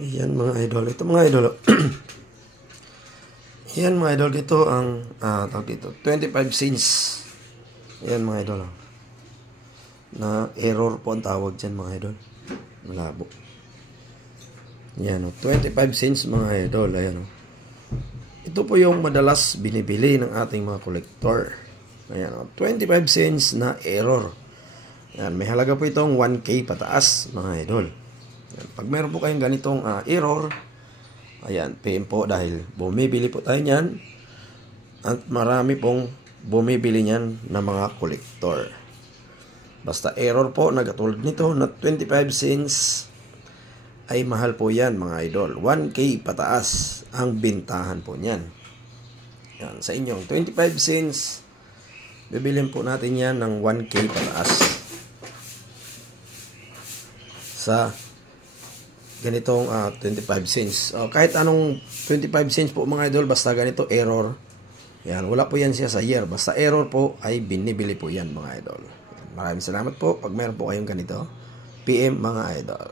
Yan mga idol. Ito mga idol. Yan mga idol. Ito ang tawag dito. 25 cents. Yan mga idol. Na error po ang tawag dyan mga idol. Malabo. Yan o. 25 cents mga idol. Ayan o. Ito po yung madalas binibili ng ating mga kolektor. Ayan o. 25 cents na error. Yan. May halaga po itong 1K pataas mga idol. Pag meron po kayong ganitong error, ayan, PM po dahil bumibili po tayo niyan at marami pong bumibili niyan na mga kolektor. Basta error po na katulad nito na 25 cents ay mahal po yan mga idol. 1K pataas ang bintahan po niyan. Yan, sa inyong 25 cents, bibilin po natin yan ng 1K pataas. Sa ganitong 25 cents. Kahit anong 25 cents po mga idol, basta ganito error. Yan, wala po yan siya sa year. Basta error po ay binibili po yan mga idol. Maraming salamat po. Pag meron po kayong ganito, PM mga idol.